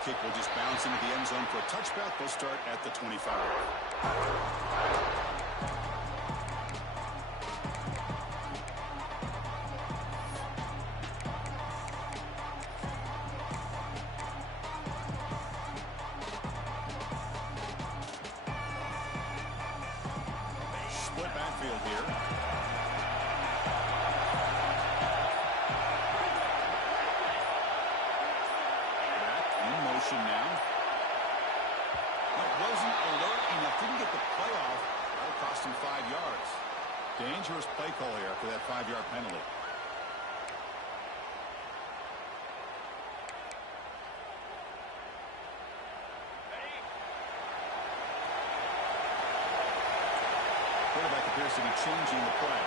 that kick will just bounce into the end zone for a touchback. They'll start at the 25. Split backfield here. Back in motion now. That wasn't alert enough. Didn't get the play off. That'll cost him 5 yards. Dangerous play call here after that 5-yard penalty. Quarterback appears to be changing the play.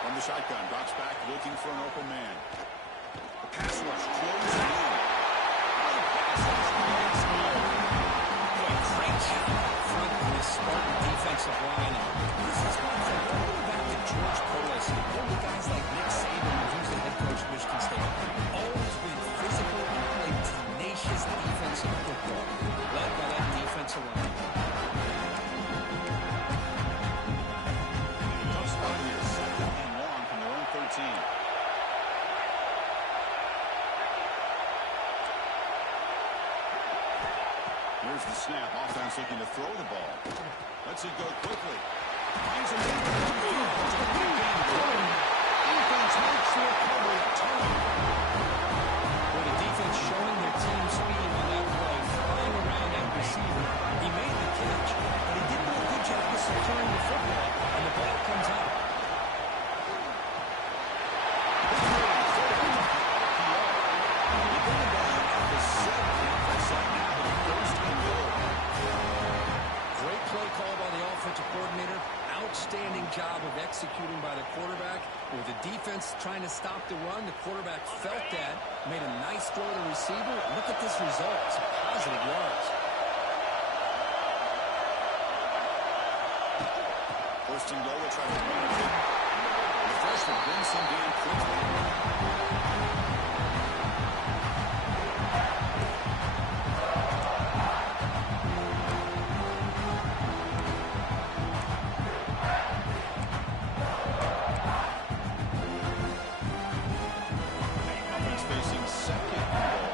From the shotgun, drops back looking for an open man. The pass rush closing in. Great job up front on this Spartan defensive line. This is one thing. All the way back to George Polis. All the guys like Nick Saban, who's the head coach of Michigan State. Always been physical and played tenacious defensive football. Led by that defensive line. Tough spot here. 2nd and long from their own 13. Here's the snap. Offense looking to throw the ball. Lets it go quickly. Finds a man. Defense makes the recovery. Well, the defense showing their team speed on that play, flying around that receiver. He made the catch, but he didn't do a good job of securing the football, and the ball comes out. Great play call by the offensive coordinator. Outstanding job of executing by the quarterback. With the defense trying to stop the run, the quarterback felt that, made a nice throw to the receiver. Look at this result. It's positive yards. First and goal, we'll try to run it in. The freshman brings him down quickly. Offense facing 2nd and goal.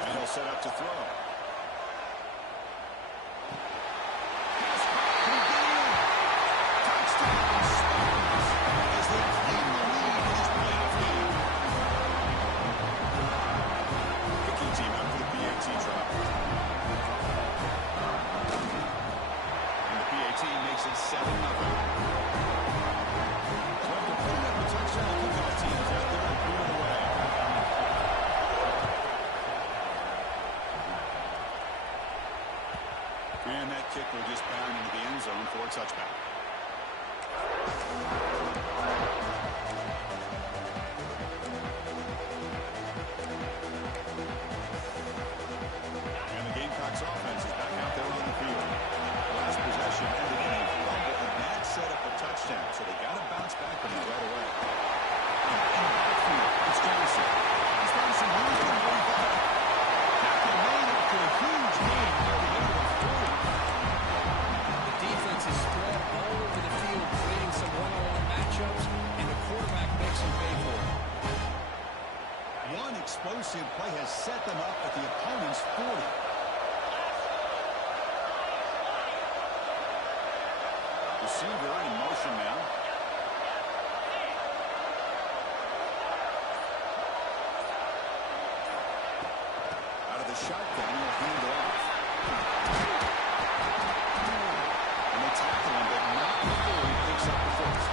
And he'll set up to throw. And that kick will just bound into the end zone for a touchback. And the Gamecocks offense is back out there on the field. Last possession ended in a fumble, and that set up a touchdown. So they got to bounce back from it right away. It's Johnson. He's found some room for the tackle made it to a huge gain near the end of the 40. The defense is spread all over the field, creating some one-on-one matchups, and the quarterback makes them pay for it. One explosive play has set them up at the opponent's 40. Receiver in motion now. Out of the shotgun, he'll hand it off. And they tackle him, but not before he picks up the first.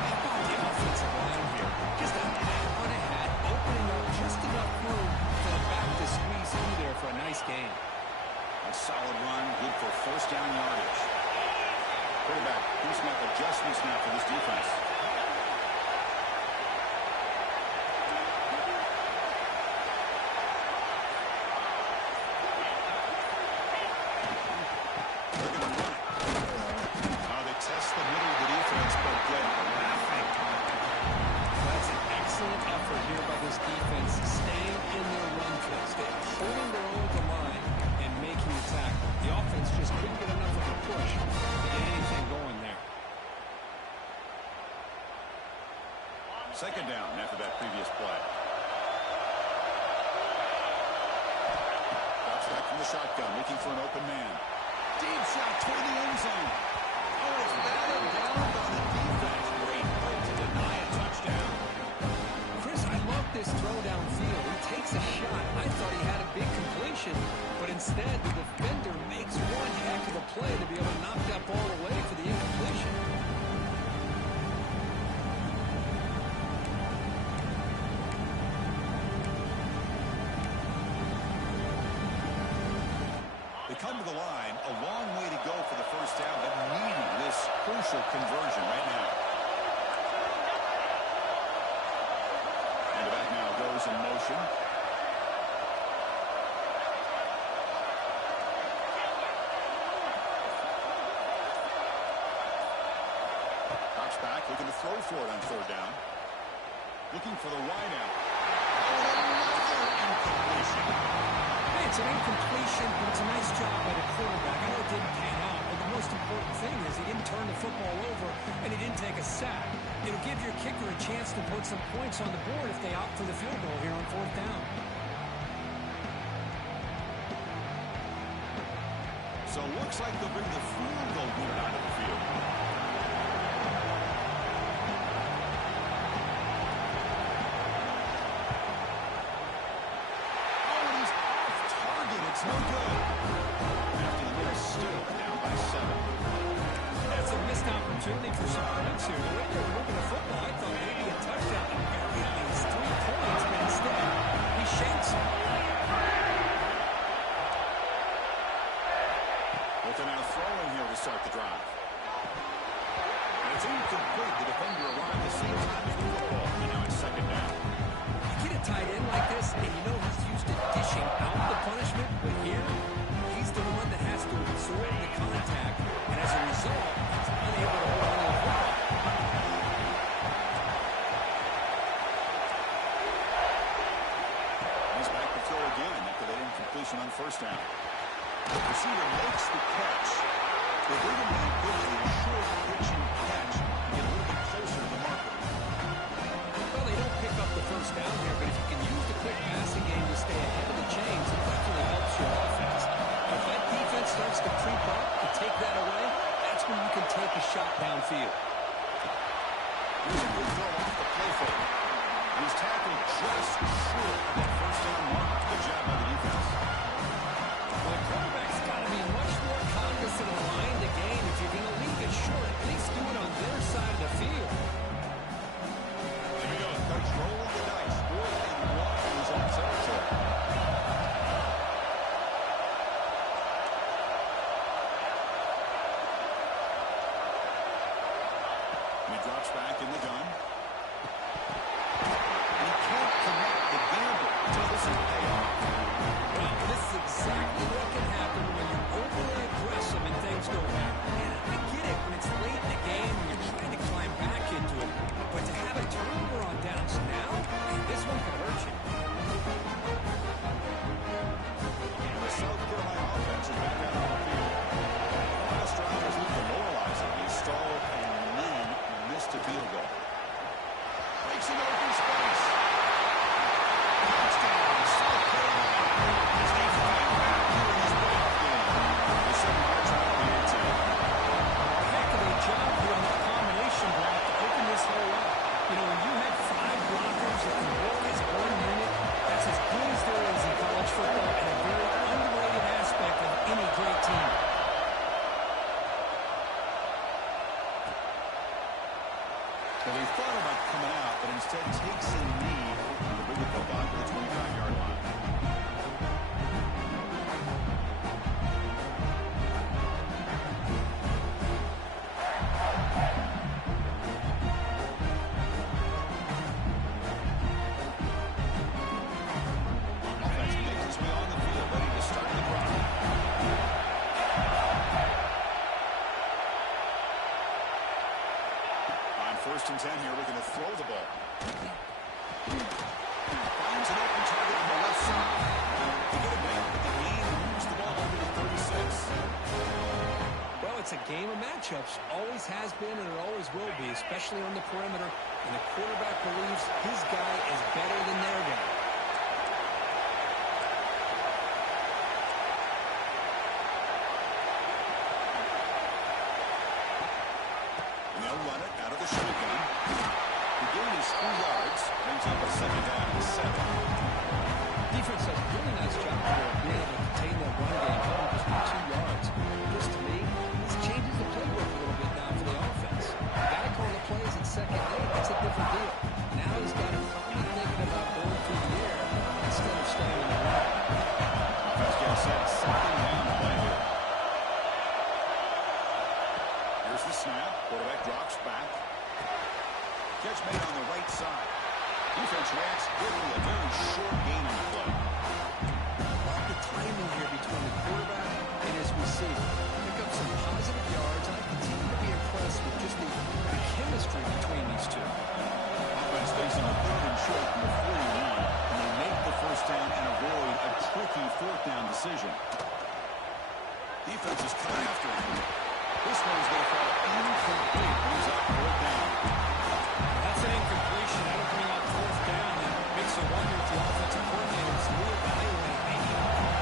How about the offensive line here? Just a hat on a hat, opening up just enough room for the back to squeeze through there for a nice gain. A solid run, good for first down yardage. Quarterback, here's some adjustments now for this defense. the shotgun, looking for an open man. Deep shot toward the end zone. Oh, it's batted down by the defense. Great play to deny a touchdown. Chris, I love this throw downfield. He takes a shot. I thought he had a big completion, but instead the defender makes one heck of a play to be able to knock that ball away for the incompletion. They come to the line, a long way to go for the first down, but needing this crucial conversion right now. And the back now goes in motion. Drops back, looking to throw for it on third down. Looking for the wide out. Oh, another incompletion. Hey, it's an incompletion, but it's a nice job by the quarterback. I know it didn't pan out, but the most important thing is he didn't turn the football over and he didn't take a sack. It'll give your kicker a chance to put some points on the board if they opt for the field goal here on fourth down. So it looks like they'll bring the field goal unit out of the field. It's no good. After the miss, still down by 7. That's a missed opportunity for some points here. The way they were moving the football, I thought maybe a touchdown, at least 3 points, but instead, he shakes it. Looking now throwing here to start the drive. And it's incomplete. The defender arrived the same time as the football. And now it's second down. You get a tight end like this, and you know he's used to dishing out the punishment, but here, he's the one that has to absorb the contact, and as a result, he's unable to hold on to the football. He's back to throw again after that incompletion on first down. The receiver makes the catch. They're going to be good for a short pitching catch to get a little bit closer to the marker. Well, they don't pick up the first down here, but if you can use the quick passing game to stay ahead of the chains, it definitely helps your offense. If that defense starts to creep up and take that away, that's when you can take a shot downfield. Here's a good throw off the play fake. He's tackled just short of that first down mark. Good job by the defense. Well, the quarterback's got to be much more cognizant of the line of the game. If you're going to leave it short, at least do it on their side of the field. There you go. Coach rolling the dice. 4th and 1 in his own territory. And he drops back in the gun. And he can't connect the gamble until this is payoff. Well, this is exactly what can happen when you're overly aggressive and things go bad. And I get it when it's late in the game and you're trying to climb back into it. But to have a turnover on downs now, this one could hurt you. And the South Carolina offense is back out on the field. Last drive was looking demoralizing. He stalled and then missed a field goal. Breaks into open space. Touchdown, South Carolina. As they fight back here in this playoff game. The 7-yard try to be into. Heck of a job here on that combination block to open this hole up. You know, when you had 5 blockers that can work as one unit, that's as good as there is in college football and a very underrated aspect of any great team. Well, he thought about coming out, but instead takes a knee to bring the football to the 25-yard line. Offense makes its way on the field, ready to start the drive. On 1st and 10 here, we're going to throw the ball. Finds an open target on the left side. To get it back with the gain and moves the ball over to 36. Well, it's a game of matchups. Always has been and it always will be, especially on the perimeter. And the quarterback believes his guy is better than their guy. 7. Defense does a really nice job here of being able to contain that run game, held him just for 2 yards. This, to me, this changes the playbook a little bit now for the offense. Got to call the plays at second and 8. That's a different deal. Now he's got to probably thinking about going through the air instead of staying in the run. Let's get set. Second down play here. Here's the snap. Quarterback drops back. Catch made on the right side. Defense reacts quickly. A very short gain on the play. The timing here between the quarterback and his receiver. Pick up some positive yards, and I continue to be impressed with just the chemistry between these two. Offense facing a 3rd and short from the 41, and they make the first down and avoid a tricky 4th down decision. Defense is coming after him. This one is going to fall incomplete. Moves out 4th down. That's an incompletion. That'll bring up 4th down, and makes you wonder if the offensive coordinators reevaluate maybe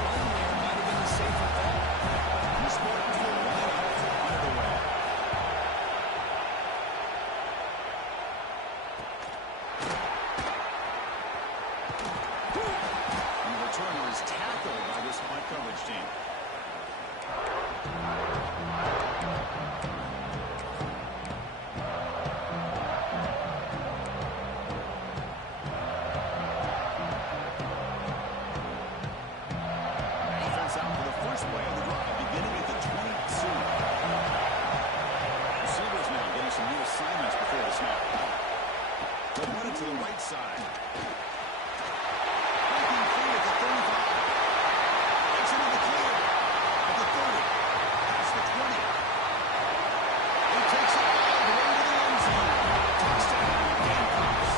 run there might have been the safer call. The Spartans will line up to fire away. And the returner is tackled by this punt coverage team. Offense out for the first play of the drive, beginning at the 22. Receivers now getting some new assignments before the snap. They'll run it to the right side. Breaking free at the 35. Takes it in the clear at the 30. Past the 20. He takes it all the way to the end zone. Touchdown, Gamecocks.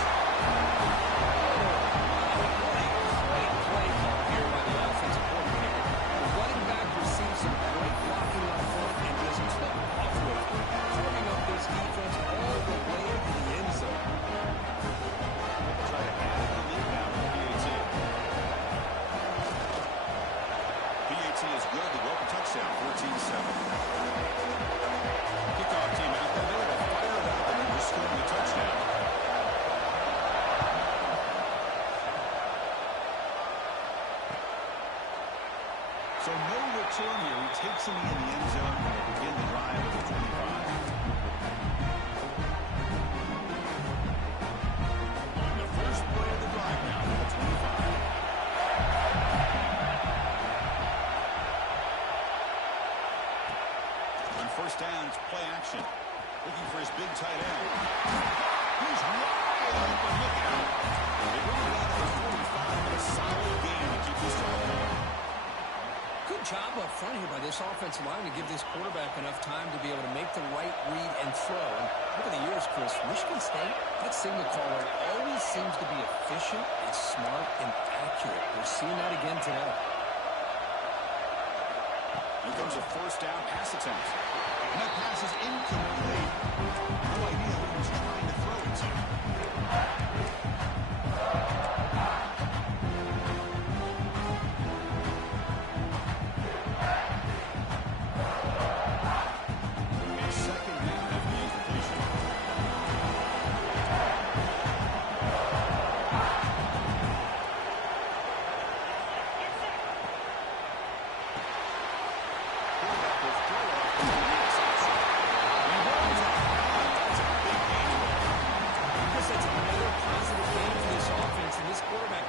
Great play call here by the offensive coordinator. The running back receives some great blocking up front and just took off with it, turning up this defense all the way to the end zone. Try to add the lead now for PAT. PAT is good to go for touchdown, 14-7. Kickoff team out there. They're going to fire it up and then just scoring the touchdown. So no return here. He takes him in the end zone and will begin the drive at the 25. On the first play of the drive now at the 25. On first down, it's play action. Looking for his big tight end. He's wide open. Look out. They bring it out to the 45, but a solid gain to keep this drive going. Good job up front here by this offensive line to give this quarterback enough time to be able to make the right read and throw. And over the years, Chris, Michigan State, that signal caller always seems to be efficient and smart and accurate. We're seeing that again today. Here comes a first down pass attempt. And that pass is incomplete. No idea who he's trying to throw it to. Second down after the incompletion.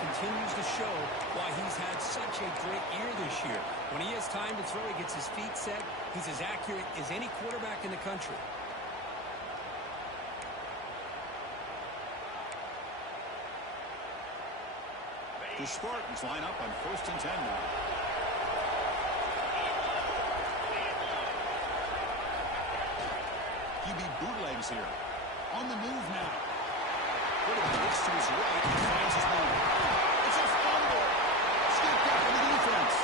Continues to show why he's had such a great year this year. When he has time to throw, he gets his feet set. He's as accurate as any quarterback in the country. The Spartans line up on 1st and 10 now. QB bootlegs here. On the move now. Quarterback looks to his right and finds his man. It's a fumble. Scooped up in the defense.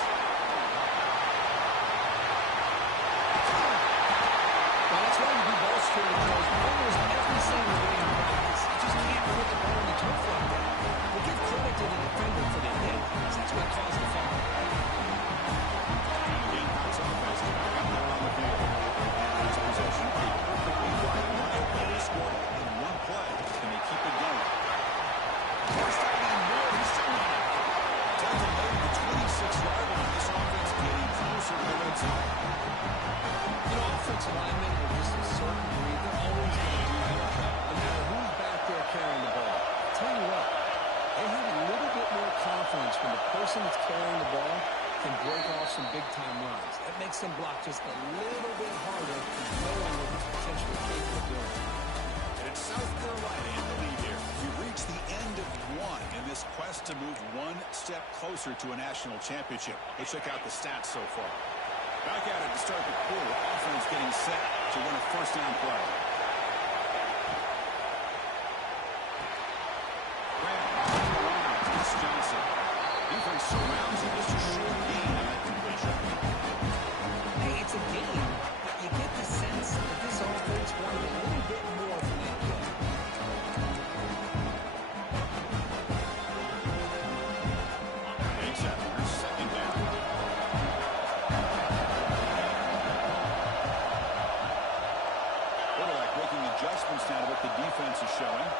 Well, that's why you do ball security drills almost every single day in practice. You just can't put the ball in the turf like that. We'll give credit to the defender for the hit, because that's what caused the fumble. Gamecocks offense is back out there on the field. This possession a perfectly right play to score in one play. Can they keep it going? First down and more defensive linemen are just a certain breed. They're always going to do their job, no matter who's back there carrying the ball. I'll tell you what, they have a little bit more confidence when the person that's carrying the ball can break off some big-time runs. That makes them block just a little bit harder, knowing what he's potentially capable of doing. And it's South Carolina in the lead here. We reach the end of one in this quest to move one step closer to a national championship. Let's check out the stats so far. Back at it to start the quarter. Offense getting set to win a first down play. Johnson. Defense surrounds him. Just a short gain on that completion. Hey, it's a game, but you get the sense that this offense wanted a little bit more from that play. Makes that first second down. Quarterback making adjustments now to what the defense is showing.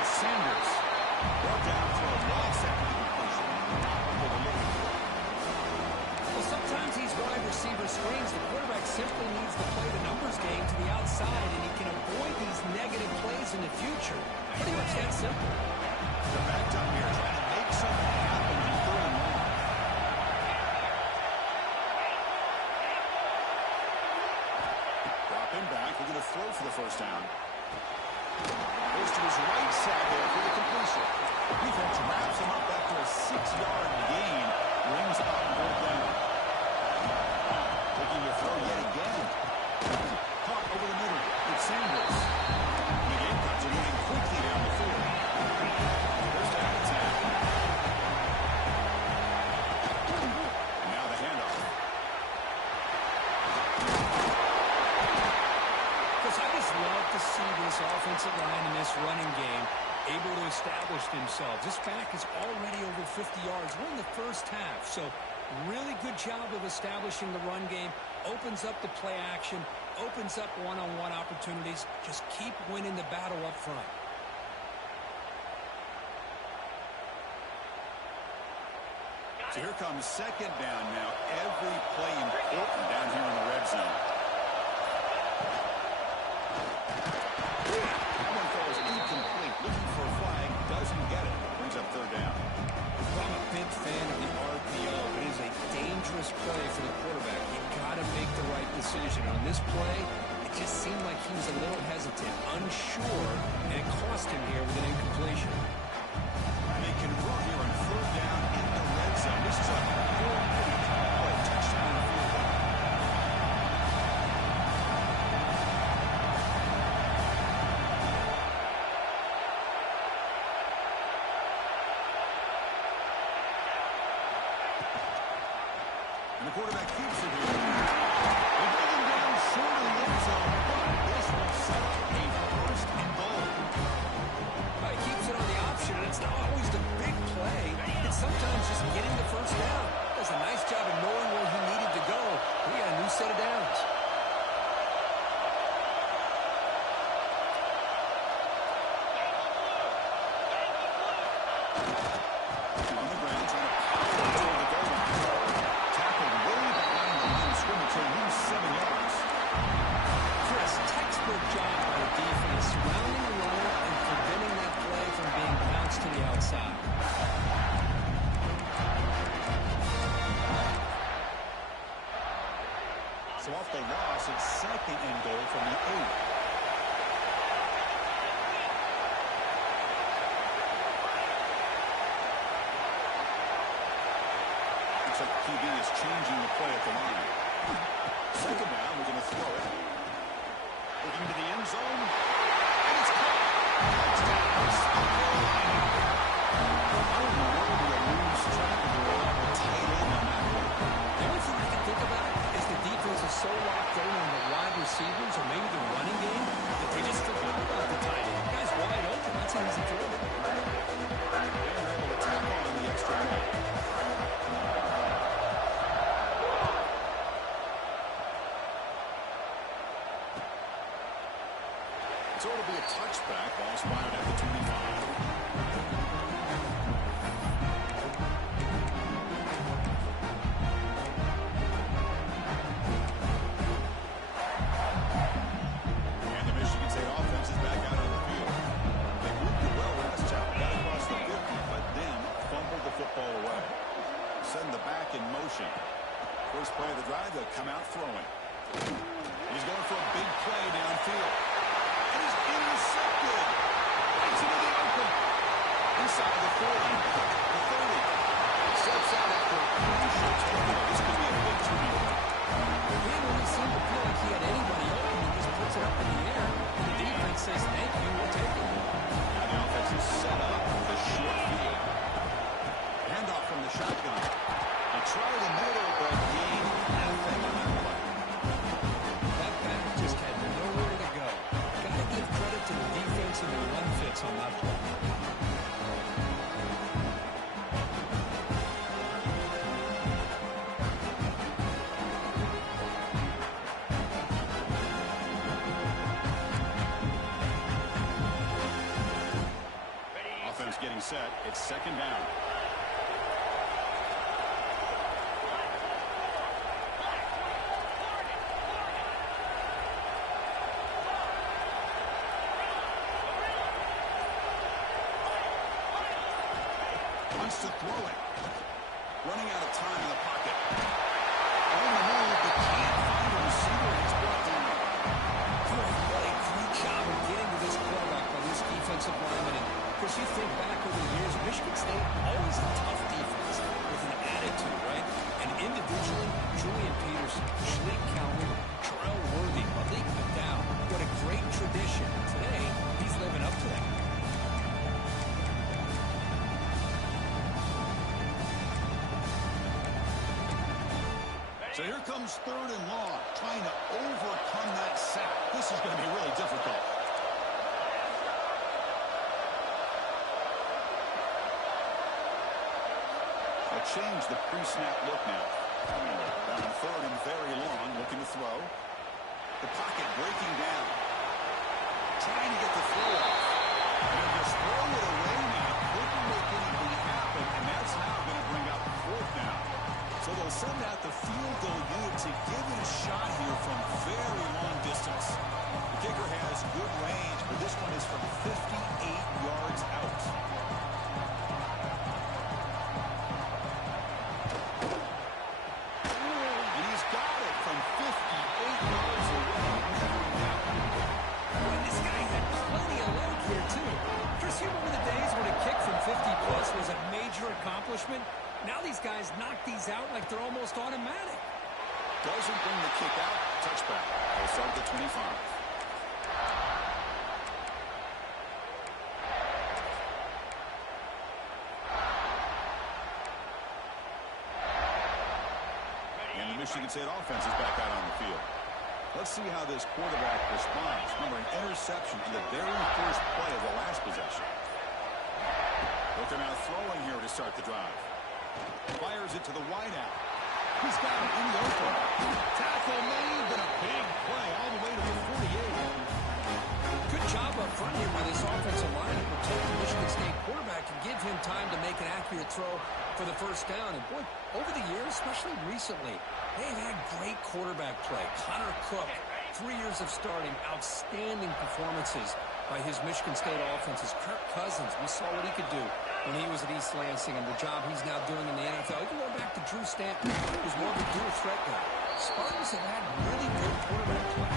Sanders brought down for a loss after the completion. Well, sometimes these wide receiver screens, the quarterback simply needs to play the numbers game to the outside, and he can avoid these negative plays in the future. Pretty much that simple. They're backed up here, trying to make something happen in third and long. Drop him back. We're going to throw for the first down. Goes to his right side there for the completion. Defense wraps him up after a 6-yard gain. Brings up fourth down. Looking to throw yet again. Caught over the middle with Sanders. The Gamecocks are moving quickly down the field. First down attack. And now the handoff. I just love to see this offensive line in this running game able to establish themselves. This back is already over 50 yards. We're in the first half, so really good job of establishing the run game. Opens up the play action, opens up one-on-one opportunities. Just keep winning the battle up front. So here comes second down now. Every play important down here in the red zone. That one throw is incomplete. Looking for a flag. Doesn't get it. Brings up third down. I'm a big fan of the RPO. It is a dangerous play for the quarterback. You got to make the right decision. On this play, it just seemed like he was a little hesitant, unsure, and it cost him here with an incompletion. And they convert here on third down in the red zone. This is a 4-point play. Touchdown on the field goal. And the quarterback keeps it here. They're digging down short of the end zone, but this will set up a first and goal. He keeps it on the option, and it's not always the big play. It's sometimes just getting the first down. Does a nice job of knowing where he needed to go. We got a new set of downs. On the ground, trying to power it toward the goal line. Tackled way behind the line of scrimmage. He'll lose 7 yards. Chris, textbook job by the defense, surrounding the runner and preventing that play from being bounced to the outside. So off the loss, it's second and goal from the 8. Looks like QB is changing the play at the line. Second down, we're going to throw it. Looking to the end zone. And it's caught. Touchdown, South Carolina. How in the world do they lose track of the ball or tight end on that one? The only thing I can think about is the defense is so locked in on the wide receivers or maybe the running game that they just forgot about the tight end. The guy's wide open. That's an easy throw. They're able to tack on the extra man. So it'll be a touchback. Ball spotted at the 25. seem to feel like he had anybody open. He just puts it up in the air. And the defense says, thank you, we'll take it. Now the offense is set up for the short field. Handoff from the shotgun. They try the middle, but gain nothing on that play. That back just had nowhere to go. Got to give credit to the defense and their run fits on that play. Offense getting set. It's second down. Wants to throw it. Running out of time in the pocket. On the move, but can't find a receiver. He's brought down. Great play, great job of getting to this quarterback by this defensive lineman. And of course, you think back over the years, Michigan State always a tough defense with an attitude, right? And individually, Julian Peterson, Shalik Calhoun, Terrell Worthy, Malik McDowell, what a great tradition. Today, he's living up to that. So here comes third and long, trying to overcome that sack. This is going to be really difficult. They'll change the pre-snap look now. Down third and very long, looking to throw. The pocket breaking down. Trying to get the throw off. And just throw it away now. Couldn't make anything happen, and that's now going to bring out the fourth down. So they'll send out the field goal unit to give it a shot here from very long distance. The kicker has good range, but this one is from 58 yards out. And he's got it from 58 yards away. Boy, this guy had plenty of luck here, too. Chris, you remember the days when a kick from 50-plus was a major accomplishment? Now these guys knock these out like they're almost automatic. Doesn't bring the kick out. Touchback. They'll start at the 25. And the Michigan State offense is back out on the field. Let's see how this quarterback responds. Remember, an interception in the very first play of the last possession. But they're now throwing here to start the drive. Fires it to the wideout. He's got it in the open. Tackle made, but a big play all the way to the 48. Good job up front here by this offensive line to protect the Michigan State quarterback and give him time to make an accurate throw for the first down. And, boy, over the years, especially recently, they've had great quarterback play. Connor Cook, 3 years of starting, outstanding performances by his Michigan State offenses. Kirk Cousins, we saw what he could do when he was at East Lansing and the job he's now doing in the NFL. Even going back to Drew Stanton, who's more of a dual threat guy. Spartans have had really good quarterback play.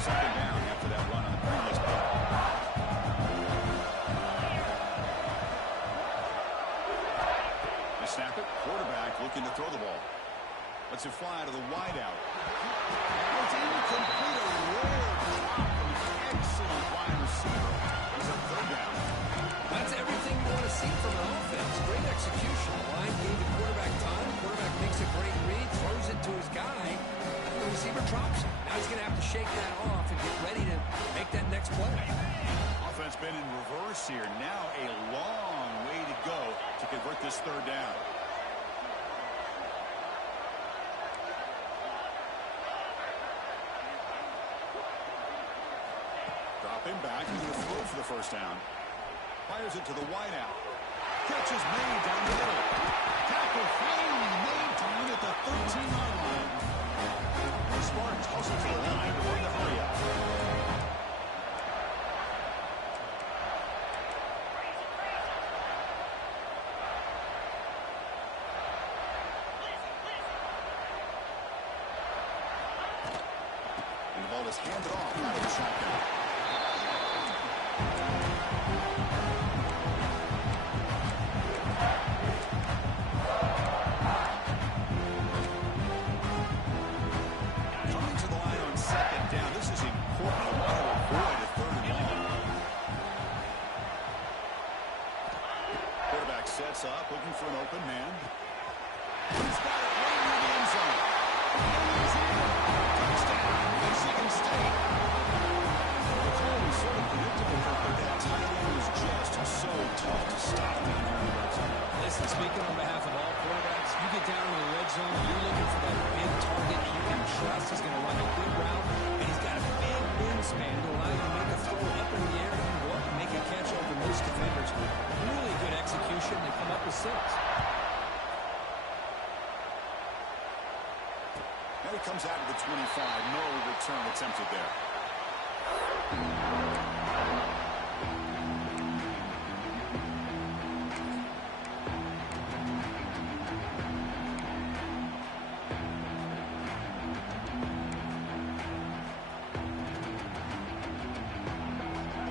Second down after that run on the previous play. They snap it. Quarterback looking to throw the ball. Lets it fly to the wideout. It's incomplete. A rare drop from an excellent wide receiver. It's a third down. That's everything you want to see from an offense. Great execution. The line gave the quarterback time. Quarterback makes a great read, throws it to his guy, and the receiver drops it. Now he's going to have to shake that off and get ready to make that next play. Offense been in reverse here. Now a long way to go to convert this third down. Dropping back, he's going to throw for the first down. Fires it to the wideout. Catch is made down the middle. Tackle finally made down at the 13-yard line. The Spartans hustle to the line to bring the hurry up. And the ball is handed off out of the shotgun. assists. Now he comes out to the 25. No return attempted there.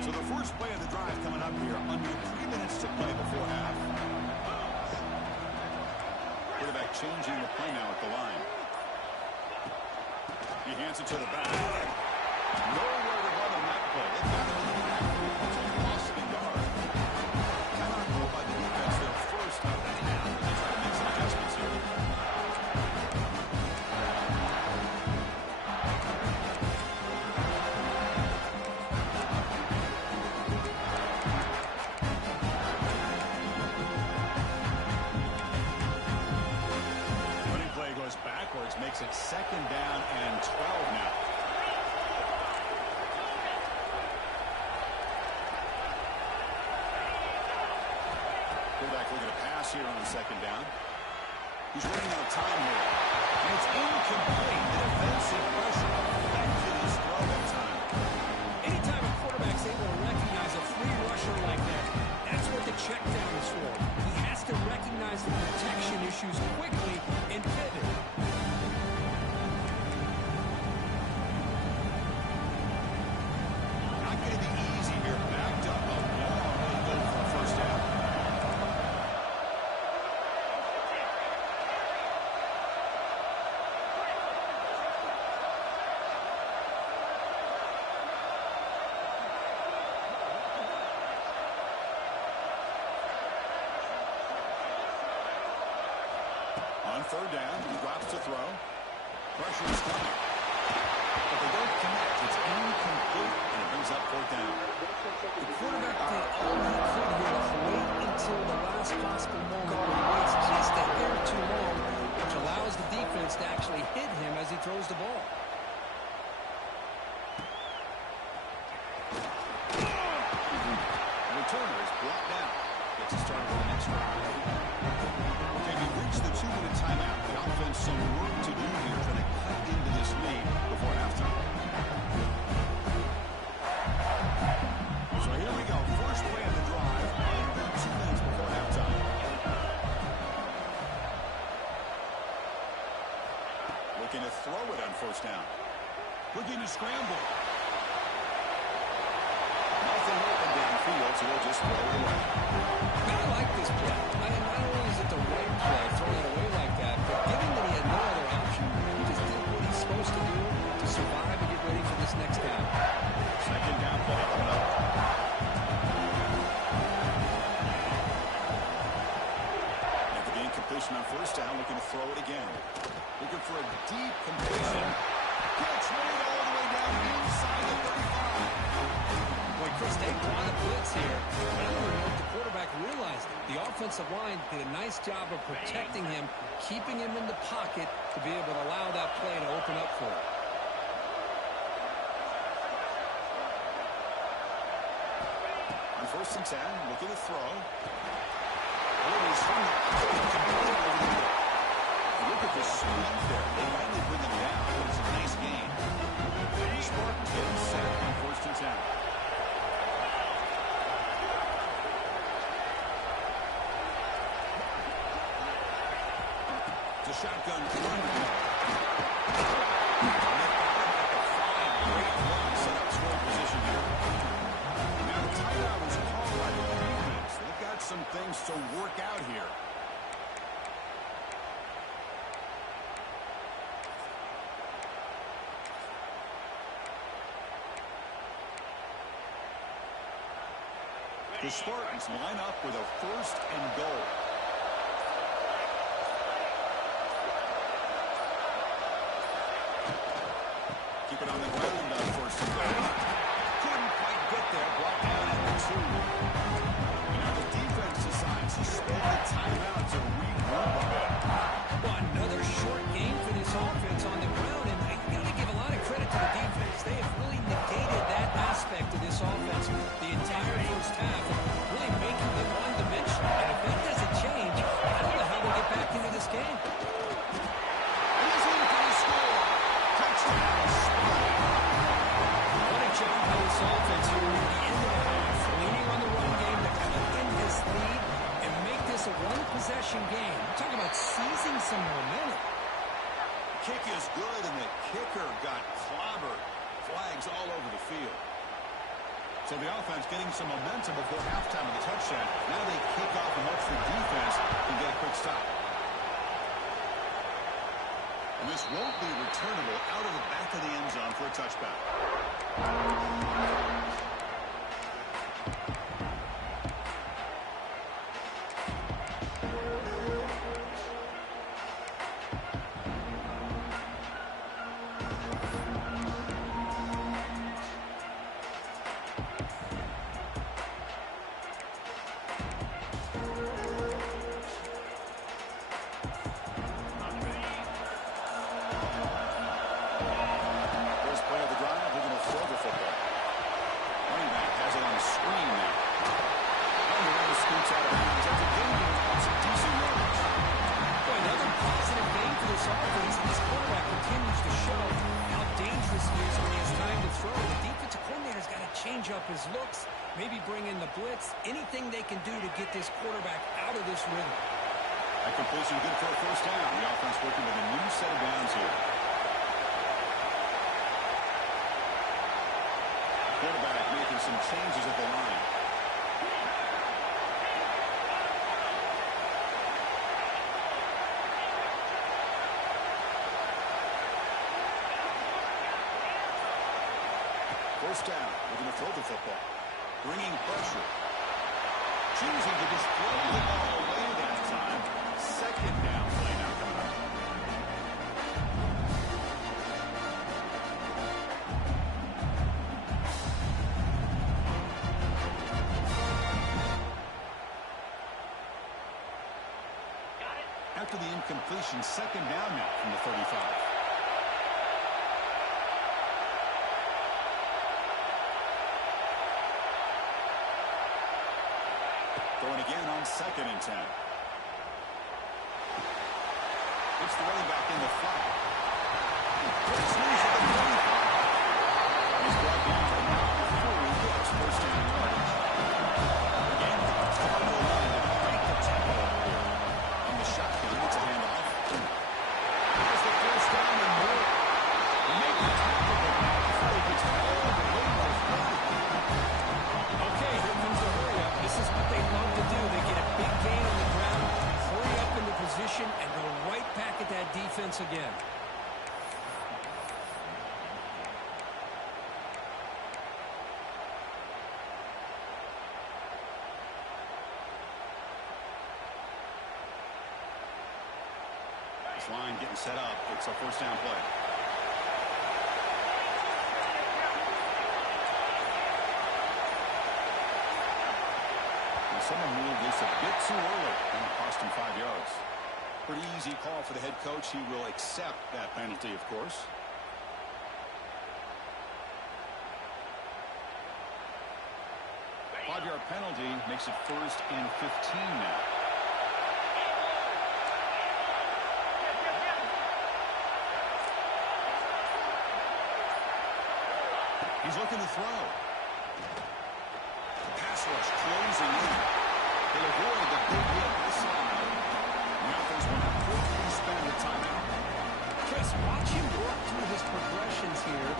So the first play of the drive coming up here. Under 3 minutes to play before half. Quarterback changing the play now at the line. He hands it to the back. Nowhere to run on that play. They got it in the back. It's a loss of a yard. Cannot go by the defense there first out of the half as they try to make some adjustments here. Running play goes backwards, makes it 2nd down and 12 now. Quarterback looking to pass here on 2nd down. He's running out of time here. And it's incomplete. The defensive pressure affected his throw that time. Anytime a quarterback's able to recognize a free rusher like that, that's what the check down is for. He has to recognize the protection issues quickly and pivot. Not going to be easy here. Backed up a long way to go for a first down. On 3rd down, he drops to throw. Pressure is coming. But they don't connect. It's incomplete, and it brings up 4th down. The quarterback did all he could here to wait until the last possible moment, but he waits just a hair too long, which allows the defense to actually hit him as he throws the ball. The returner is blocked down. Gets us started with the next drive. Okay, we've reached the 2-minute timeout. The offense some work to do here, trying to cut into this lead before halftime. So here we go. First play of the drive. Under 2 minutes before halftime. Looking to throw it on 1st down. Looking to scramble. Nothing open downfield, so we'll just throw it away. I like this play. I mean, not only is it the right play, throwing it away like that, but given that he had no other option, he just did what he's supposed to do to survive and get ready for this next down. 2nd down play coming up. After the incompletion on 1st down, looking to throw it again. Looking for a deep completion. Catch made all the way down inside the 35. Boy, Chris, they brought a blitz here, but I don't know if the quarterback realized it. The offensive line did a nice job of protecting him, keeping him in the pocket to be able to allow that play to open up for him. On 1st and 10, looking to throw. It is from the look at the speed there. They finally bring him down. It's a nice gain. Spartans getting set on 1st and 10. It's a shotgun run. Great run, set up scoring position here. Now the timeout is called by the defense. They've got some things to work out here. The Spartans line up with a 1st and goal. Keep it on the ground on 1st and goal. Couldn't quite get there. Brought down at the 2. And now the defense decides to spend the timeout to regroup a bit. Well, another short game for this offense on the ground, and you got to give a lot of credit to the defense. They have really negated that aspect of this offense the entire first half, really making them one-dimensional. And if that doesn't change, refreshing game. Talk about seizing some momentum. Kick is good, and the kicker got clobbered. Flags all over the field. So the offense getting some momentum before halftime of the touchdown. Now they kick off and hope the defense can get a quick stop. And this won't be returnable out of the back of the end zone for a touchback. Up his looks, maybe bring in the blitz, anything they can do to get this quarterback out of this rhythm. That completion good for a first down. The offense working with a new set of downs here. Quarterback making some changes at the line. First down, looking to throw the football. Bringing pressure. Choosing to just throw the ball away that time. Second down play now coming up. After the incompletion, second down now from the 35. Throwing again on 2nd and 10. It's the running back in the flat. He's brought down for now before he gets first down yardage. Again, it's coming to the line to crank the tempo up here. On the shotgun, it's a handoff. There's the first down and more. He made the tackle, but now before he gets all the way to his body. Okay, here comes the hurry-up. This is what they love to do. They get a big gain on the ground, hurry up into position, and go right back at that defense again. This line getting set up. It's a first down play. Someone moved this a bit too early, and it cost him 5 yards. Pretty easy call for the head coach. He will accept that penalty, of course. Five-yard penalty makes it 1st and 15 now. He's looking to throw. Pass rush closing in. He'll avoid the big hit this side. The offense will not quickly spend a timeout. Chris, watch him work through his progressions here.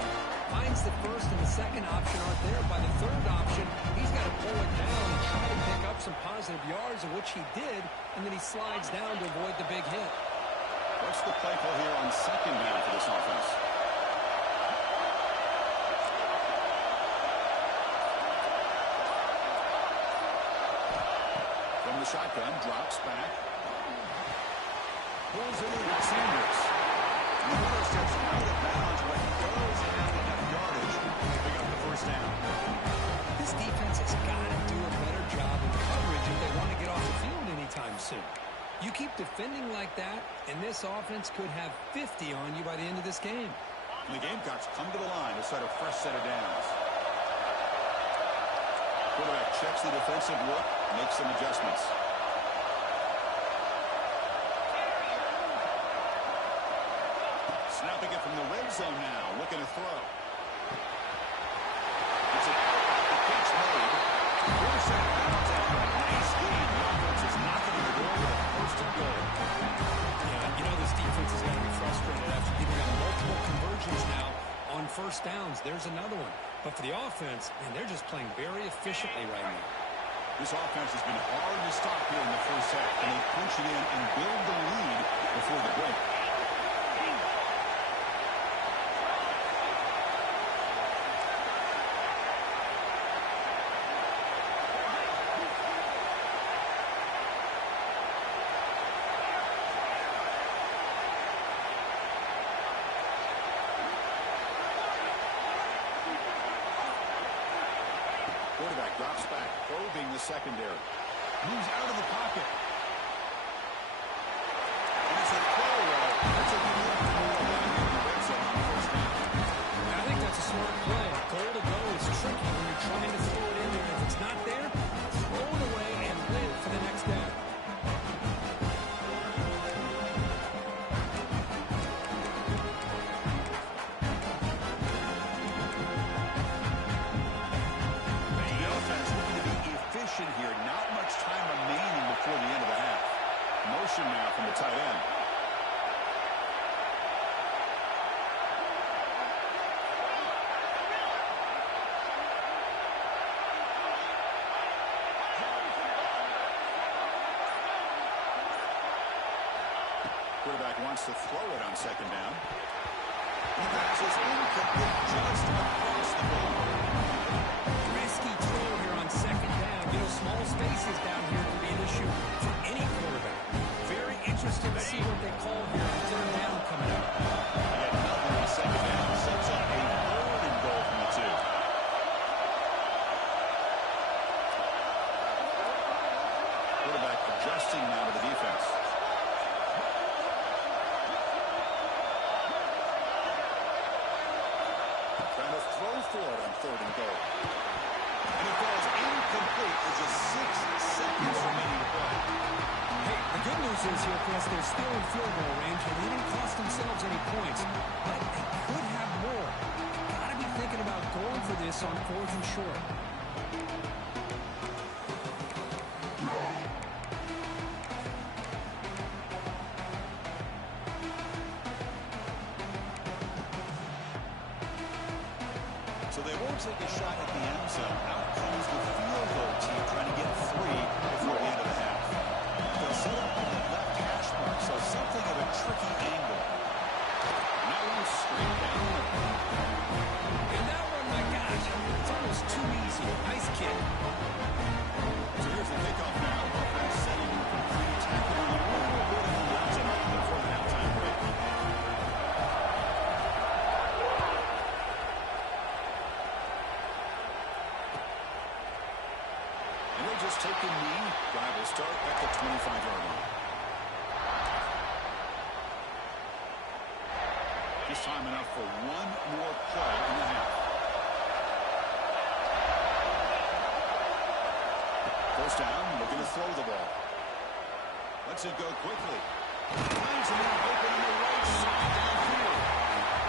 Finds the first and the second option aren't there. By the third option, he's got to pull it down and try to pick up some positive yards, of which he did, and then he slides down to avoid the big hit. What's the play call here on second down for this offense? From the shotgun, drops back. Pulls it in with Sanders. And the runner steps out of bounds, but does have enough yardage to pick up the first down. This defense has got to do a better job of coverage if they want to get off the field anytime soon. You keep defending like that, and this offense could have 50 on you by the end of this game. And the Gamecocks come to the line to start a fresh set of downs. Quarterback checks the defensive look, makes some adjustments. Snapping it from the red zone now, looking to throw. It's a catch made. Force out of bounds after a nice gain. The offense is knocking on the door with a first first downs, there's another one. But for the offense, man, they're just playing very efficiently right now. This offense has been hard to stop here in the first half, and they punch it in and build the lead before the break. Quarterback drops back, probing the secondary. Moves out of the pocket. And it's a throw roll. That's a good look for in the red zone on first down. I think that's a smart play. Goal to go is tricky when you're trying to throw it in there. If it's not there, throw it away and live for the next down. Here, not much time remaining before the end of the half. Motion now from the tight end. Quarterback wants to throw it on second down. The pass is incomplete, just across the goal. Risky throw here on second down. You know, small spaces down here can be an issue for any quarterback. Very interesting to see what they call here on third down coming up. Again, nothing on second down. Sets up a 3rd and goal from the 2. Quarterback adjusting now to the defense. Trying to throw for it on 3rd and goal. And it falls incomplete. There's just 6 seconds remaining to play. Hey, the good news is here, Chris, they're still in field goal range, and they didn't cost themselves any points. But they could have more. Got to be thinking about going for this on 4th and short. So they won't take a shot at the end zone. Out comes the field goal team trying to get 3 before the end of the half. They'll set up on the left hash mark, so something of a tricky angle. Now one straight down. And that one, my gosh, it's almost too easy. Nice kick. So here's the kickoff now. Offense setting for tackling a little bit of momentum before the halftime break. And they'll just take the knee. Drive will start at the 25-yard line. Just time enough for one more play in the half. First down, looking to throw the ball. Lets it go quickly. Finds him out open on the right side downfield.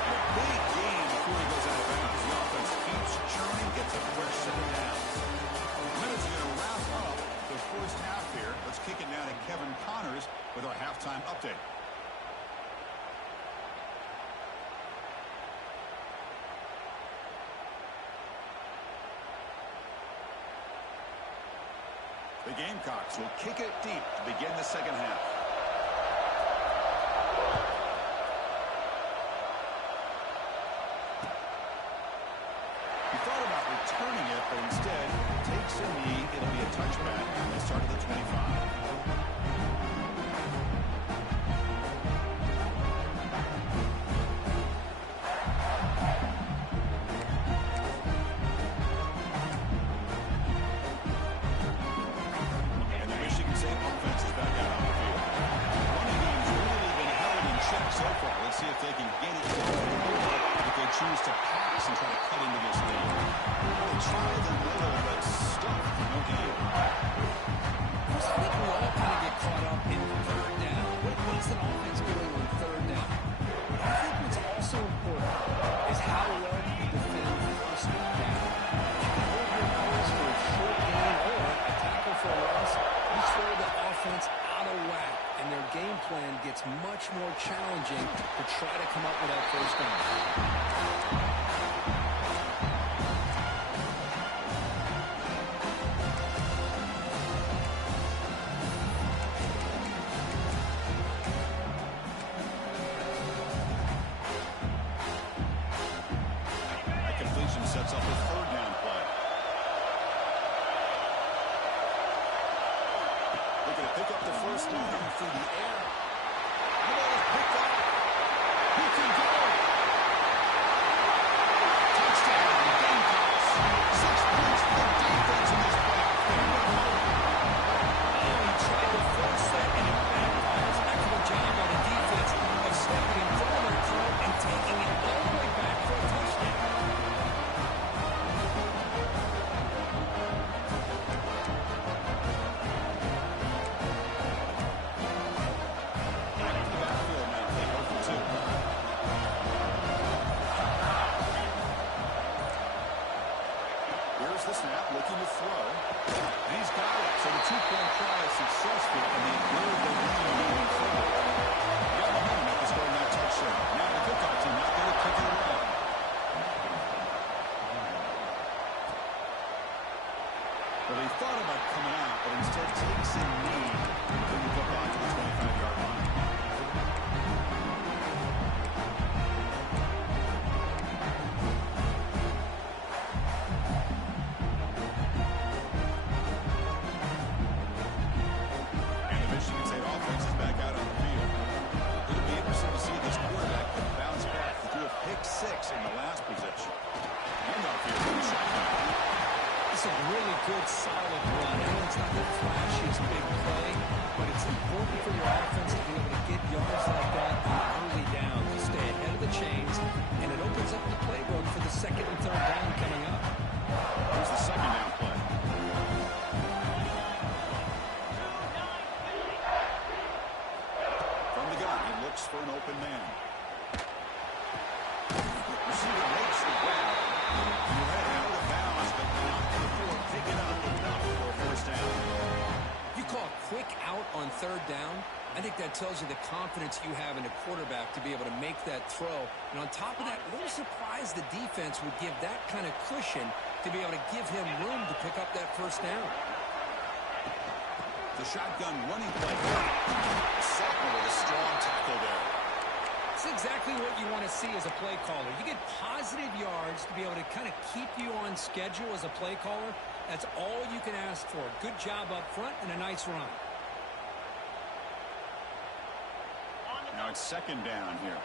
A big gain before he goes out of bounds. The offense keeps churning, gets a fresh set of downs. Minutes are going to wrap up the first half here. Let's kick it now to Kevin Connors with our halftime update. The Gamecocks will kick it deep to begin the second half. He thought about returning it, but instead takes a knee. It'll be a touchback on the start of the 25. See if they can get it if they choose to pass and try to cut into this lead. They try the middle, but stuck. No gain. I think we all kind of get caught up in third down. What is an offense doing on third down? But I think what's also important is how well you defend first down. If you hold your opponents for a short gain or a tackle for a loss, you throw the offense out of whack, and their game plan gets much more challenging to try to come up with that first down. snap, looking to throw. And he's got it. So the two-point try is successful, and they build the lead moving forward. Got momentum after scoring that touchdown. Now the kickoff team out there to kick it away. Well, they thought about coming out, but instead takes a knee and bring the football to the 25-yard line. And the Michigan State offense is back out on the field. It'll be interesting to see this quarterback bounce back. He threw a pick six in the last possession. And off here for the shotgun. It's a really good, solid run. I know it's not the flashiest big play, but it's important for your offense to be able to get yards like that early down to stay ahead of the chains, and it opens up the playbook for the second and third down coming up. Here's the second down play. From the gun, he looks for an open man. Receiver makes the grab. You had it out of bounds, but not before picking up enough for a first down. You call quick out on third down. I think that tells you the confidence you have in a quarterback to be able to make that throw. And on top of that, a little surprised the defense would give that kind of cushion to be able to give him room to pick up that first down. The shotgun running play. Sophomore with a strong tackle there. It's exactly what you want to see as a play caller. You get positive yards to be able to kind of keep you on schedule as a play caller. That's all you can ask for. Good job up front and a nice run. Now it's second down here.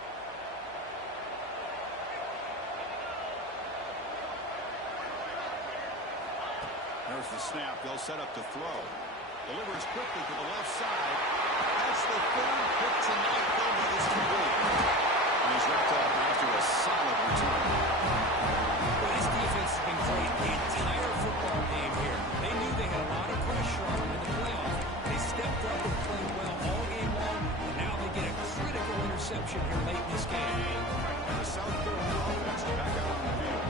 There's the snap. They'll set up to throw. Delivers quickly to the left side. That's the third pick tonight. They'll be this QB. And he's wrapped up after a solid return. Well, this defense has been great the entire football game here. They knew they had a lot of pressure on them in the playoffs. They stepped up and played well all game long, and now they get a critical interception here late in this game. And the South Carolina offense is back out on the field.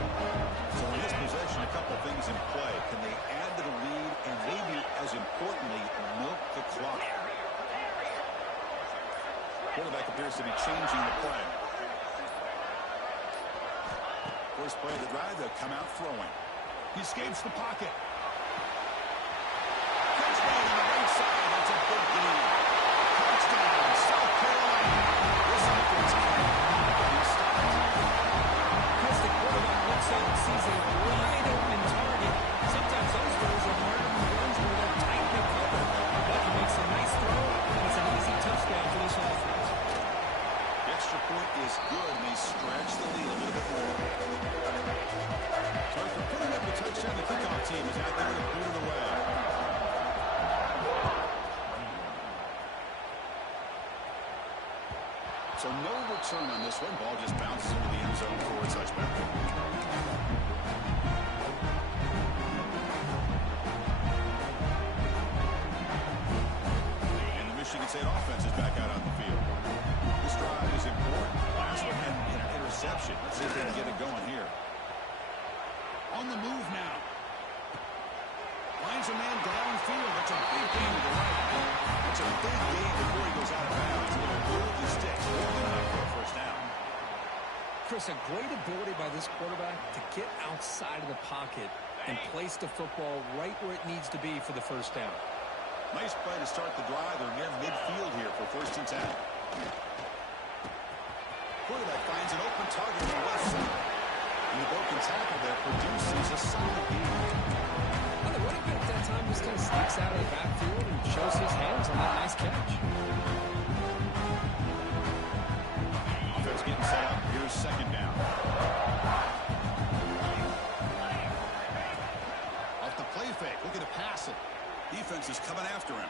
So in this possession, a couple things in play. Can they add to the lead and maybe, as importantly, milk the clock? Quarterback appears to be changing the play. First play of the drive, they'll come out throwing. He escapes the pocket. Touchdown on the right side. That's a big gain. Touchdown, South Carolina. This offense cannot be stopped. Because the quarterback looks out and sees a wide open target. Sometimes those throws are harder than the ones where they're tightly covered. But he makes a nice throw, and it's an easy touchdown for this offense. The extra point is good, and they stretch the lead a little bit more. So after putting up the touchdown, the kickoff team is out there to boot it away. So no return on this one. Ball just bounces into the end zone for a touchback. And the Michigan State offense is back out on the field. This drive is important. Last one had an interception. Let's see if they can get it going here. On the move now. Finds a man downfield. That's a big gain to the right. It's a big gain before he goes out of bounds. A little move the sticks. More than enough for a first down. Chris, a great ability by this quarterback to get outside of the pocket and place the football right where it needs to be for the first down. Nice play to start the drive. They're near midfield here for first and 10. Quarterback finds an open target on the left side. And the broken tackle there produces a solid gain. Well, the running back at that time just kind of sneaks out of the backfield and shows his hands on that nice catch. Offense getting set up. Here's second down. Off the play fake. Looking to pass it. Defense is coming after him.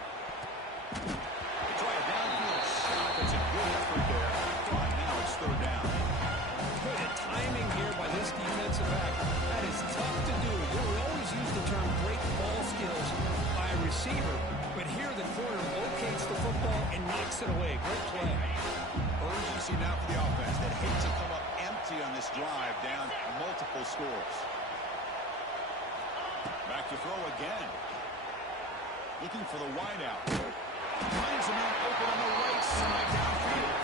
They try a downfield shot. That's a good effort there. Fine. Now it's third down. Good timing here by this defensive back. That is tough to do. You know, we always use the term great ball skills by a receiver, but here the corner locates the football and knocks it away. Great play. Urgency now for the offense that hates to come up empty on this drive, down multiple scores. Back to throw again. Looking for the wideout. Finds a man open on the right side downfield.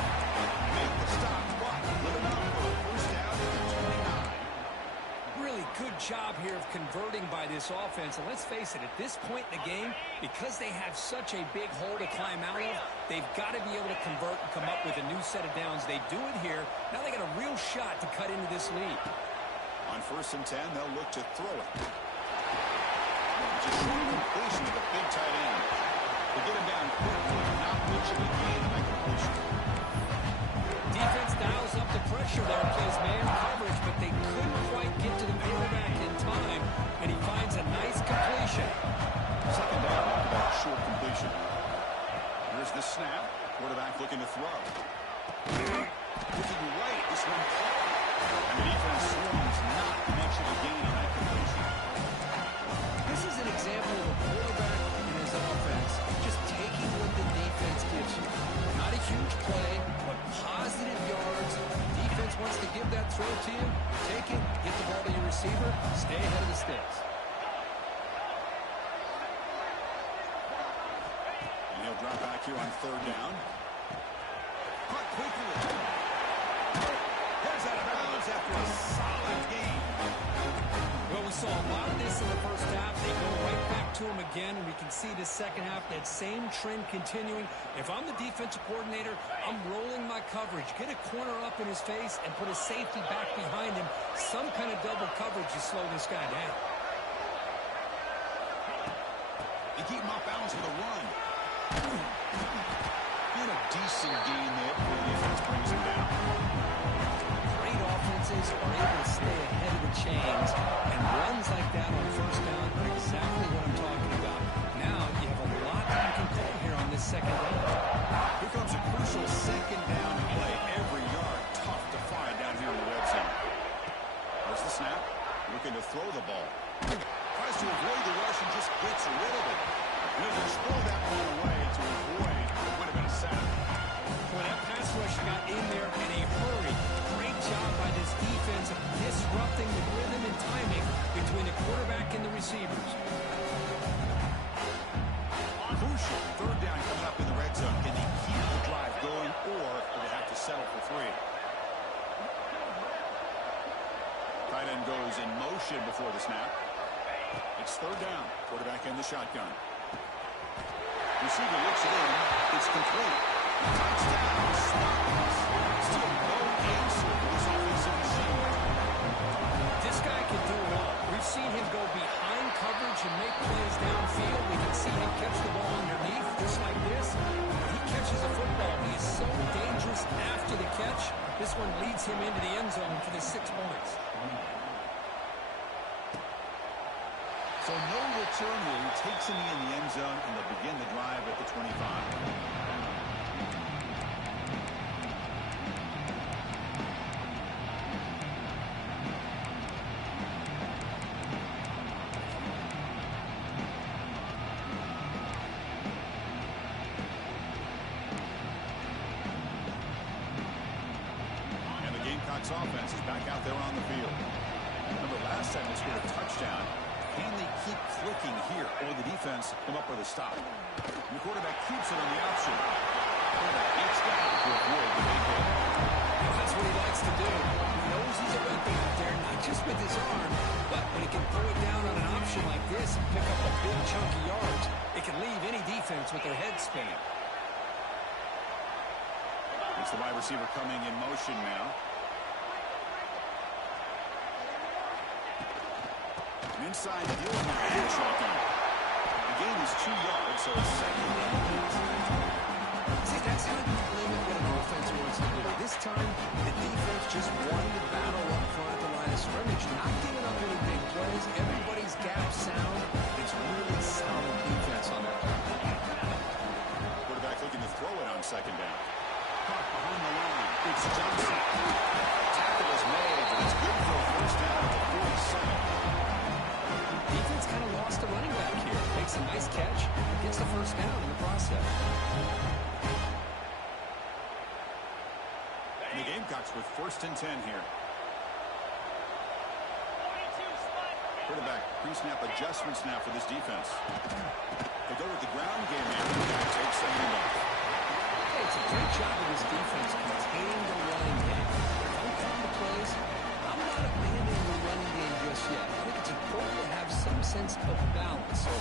Make the stop. But good enough for a first down at 29. Really good job here of converting by this offense. And let's face it, at this point in the game, because they have such a big hole to climb out of, they've got to be able to convert and come up with a new set of downs. They do it here. Now they got a real shot to cut into this lead. On 1st and 10, they'll look to throw it. Just short completion to the big tight end. To get him down quickly, not much of a gain on that completion. Defense dials up the pressure there, plays man coverage, but they couldn't quite get to the quarterback in time, and he finds a nice completion. 2nd down after that short completion. Here's the snap. Quarterback looking to throw. Looking right. This one caught. And the defense swarms not much of a gain on that completion. This is an example of a quarterback in his offense just taking what the defense gives you. Not a huge play, but positive yards. Defense wants to give that throw to you. Take it, get the ball to your receiver, stay ahead of the sticks. And he'll drop back here on 3rd down. Caught quickly. Heads out of bounds after a solid gain. Well, we saw a lot of this in the first half. They go right back to him again, and we can see the second half, that same trend continuing. If I'm the defensive coordinator, I'm rolling my coverage. Get a corner up in his face and put a safety back behind him. Some kind of double coverage to slow this guy down. And keep him off balance with a run. And a decent gain there before the defense brings him down. Great offenses are able to stay ahead of the chains, and runs like that on 1st down are exactly what I'm talking about. Now you have a lot that you can call here on this 2nd down. Here comes a crucial 2nd down play. Every yard tough to find down here in the red zone. There's the snap. Looking to throw the ball. Tries to avoid the rush and just gets rid of it. And he'll just throw that one away to avoid what would have been a sack. When that pass rush got in there in a hurry, great job by this defense of disrupting the rhythm and timing between the quarterback and the receivers. Crucial 3rd down coming up in the red zone. Can they keep the drive going, or do they have to settle for 3? Tight end goes in motion before the snap. It's 3rd down. Quarterback in the shotgun. Receiver looks it in. It's complete. Touchdown. Spartans. Still no answer for this offensive machine. This guy can do it all. We've seen him go behind coverage and make plays downfield. We can see him catch the ball underneath, just like this. When he catches a football, he is so dangerous after the catch. This one leads him into the end zone for the 6 points. So no return here. He takes him in the end zone, and they'll begin the drive at the 25. Offense is back out there on the field. Remember last time they scored a touchdown. Can they keep clicking here, or the defense come up with a stop? The quarterback keeps it on the option. Quarterback eats that to avoid the big hit. That's what he likes to do. He knows he's a weapon out there, not just with his arm, but when he can throw it down on an option like this and pick up a big chunk of yards, it can leave any defense with their head spinning. It's the wide receiver coming in motion now. Inside the deal now for the shotgun. The gain is 2 yards, so it's 2nd and 8. See, that's how you limit what an offense wants to do. This time, the defense just won the battle up front at the line of scrimmage, not giving up any big plays. Everybody's gap sound. It's really solid defense on that part. Quarterback looking to throw it on 2nd down. Caught behind the line. It's Johnson. Tackle is made, but it's good for a first down at the 47. Defense kind of lost a running back here. Makes a nice catch, gets the first down in the process. And the Gamecocks with 1st and 10 here. Quarterback pre-snap adjustments now for this defense. They go with the ground game here. Takes them off. Hey, it's a great job of this defense containing the running game. Don't come to plays. I'm not abandoning the running game just yet. I think it's important to have some sense of balance. So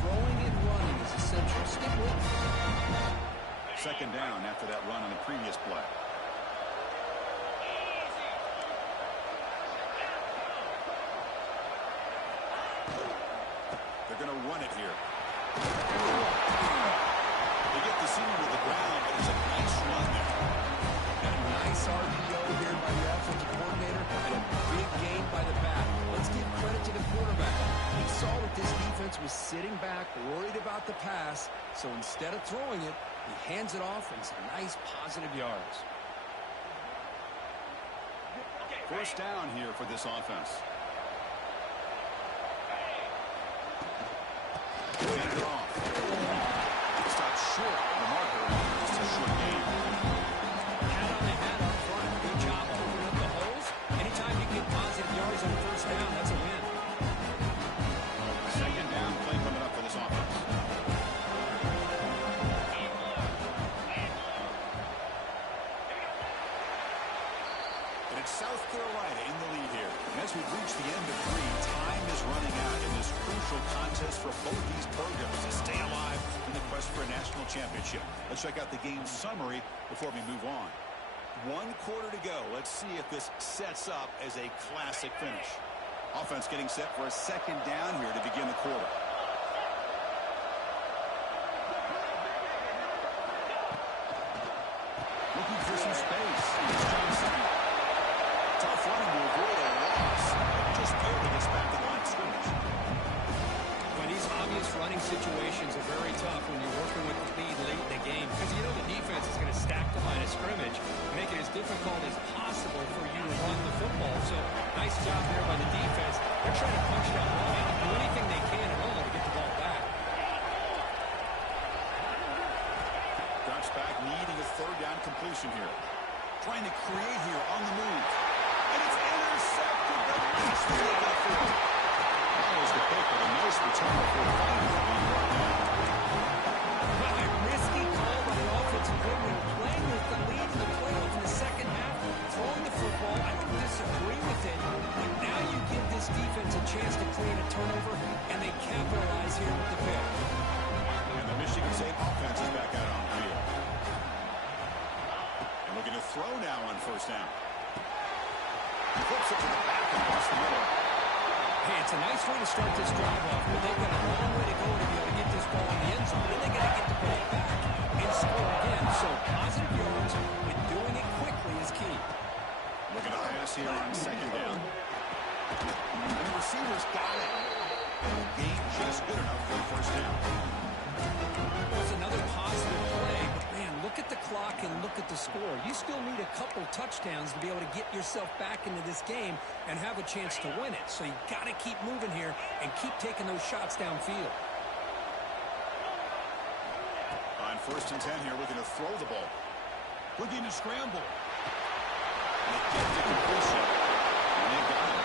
throwing and running is essential. Stick with it. Second down after that run on the previous play. They're going to run it here. They get the senior to the ground, but it's a nice run there. And a nice RPO here by the offensive coordinator and a big gain by the back. Let's give credit to the quarterback. He saw that this defense was sitting back, worried about the pass, so instead of throwing it, he hands it off and some nice positive yards. First down here for this offense. Hand it off. Stopped short on the marker. Just a short gain. Hat on the hat up front. Good job opening up the holes. Anytime you get positive yards on first down, that's a win. Second down play coming up for this offense. And it's South Carolina in the lead here. And as we've reached the end of 3, time is running out in this crucial contest for both these programs to stay alive in the quest for a national championship. Let's check out the game summary before we move on. 1 quarter to go. Let's see if this sets up as a classic finish. Offense getting set for a second down here to begin the quarter. Looking for some space. Tough running to avoid a loss. Just barely gets back to the line of scrimmage. When these obvious running situations are very tough when you're working with the lead late in the game because you know the defense is going to stack the line of scrimmage, make it as difficult as possible for you to run the football. So nice job there by the defense. They're trying to punch that line and do anything they can at all to get the ball back. Drops back, needing a third down completion here. Trying to create here on the move. And it's intercepted. But that's the look of the field. Follows the pick with a nice return before finally being brought down. Well, a risky call by the offensive coordinator playing with the lead in the playoff in the second half, throwing the football. I don't disagree with it, but now you give this defense a chance to create a turnover, and they capitalize here with the pick. And the Michigan State offense is back out on the field. And looking to throw now on first down. Flips it to the back and across the middle. Hey, it's a nice way to start this drive off, but they've got a long way to go to be able to get this ball in the end zone. Then they got to get the ball back and score again. So positive yards, but doing it quickly is key. Looking to pass here on second down. And the receivers got it. And the game just good enough for the first down. Well, it's another positive play, but man, look at the clock and look at the score. You still need a couple touchdowns to be able to get yourself back into this game and have a chance to win it. So you got to keep moving here and keep taking those shots downfield. On first and 10 here, looking to throw the ball. Looking to scramble. And they get the completion. And they got it.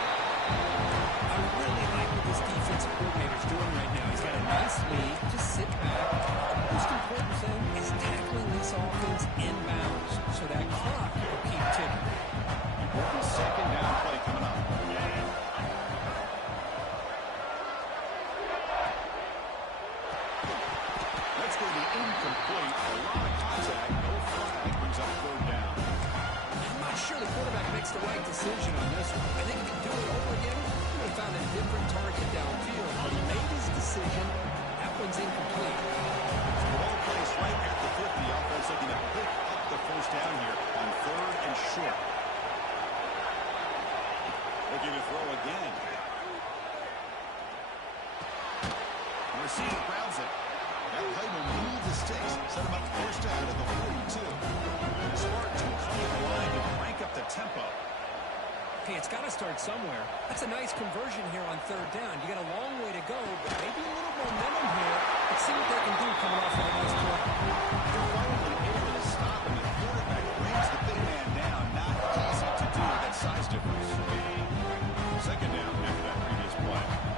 I really like what this defensive coordinator is doing right now. He's got a nice lead. Just sit back. Most important thing is tackling this offense inbounds so that clock will keep ticking. Important second down play coming up. Let's go to the incomplete. A lot of contact. No flag. Brings up third down. I'm not sure the quarterback makes the right decision on this one. I think if he could do it over again, he would have found a different target downfield. He made his decision. That one's incomplete. Ball placed right at the 50. Offense looking to pick up the first down here on third and short. Looking to throw again. Receiver grabs it. That play will move the sticks. Set him up first down at the 42. Smart to play the line to crank up the tempo. Hey, it's got to start somewhere. That's a nice conversion here on third down. You got a long way to go, but maybe a little momentum here. Let's see what they can do coming off of a nice play. They're finally able to stop, and the quarterback brings the big man down. Not easy to do with that size difference. Second down after that previous play.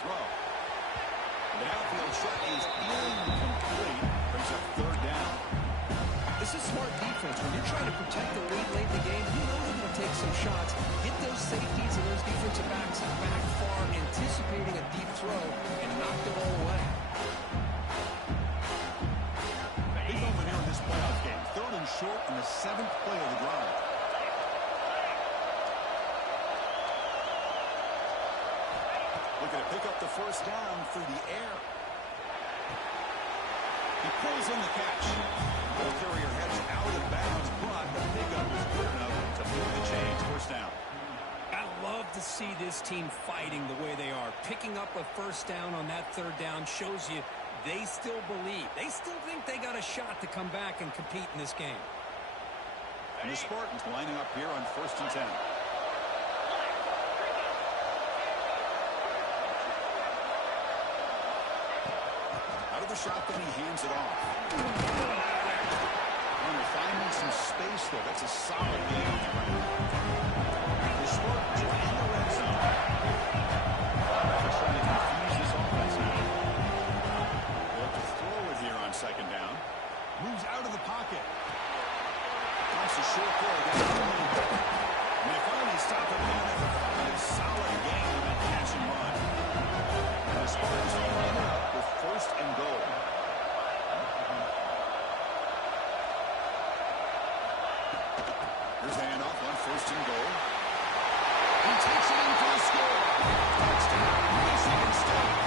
throw. The downfield shot is incomplete. Brings up third down. This is smart defense. When you're trying to protect the lead late in the game, you know they're going to take some shots. Get those safeties and those defensive backs back far, anticipating a deep throw, and knock the ball away. Big moment here in this playoff game. Third and short in the 7th play of the drive. Looking to pick up the first down through the air. He pulls in the catch. Ball carrier heads out of bounds, but the pickup was good enough to move the chains. First down. I love to see this team fighting the way they are. Picking up a first down on that third down shows you they still believe. They still think they got a shot to come back and compete in this game. And the Spartans lining up here on 1st and 10. Out of the shotgun, he hands it off. And they're finding some space there. That's a solid gain on the ground. The Spartans are in the red zone. They're trying to confuse this offense now. They'll have to throw it here on 2nd down. Moves out of the pocket. That's a short throw. And they finally stop him down at the 5. Solid gain on that catch and run. And the Spartans are line up with 1st and goal. Here's the handoff on 1st and goal. He takes it in for the score. Touchdown, Michigan State.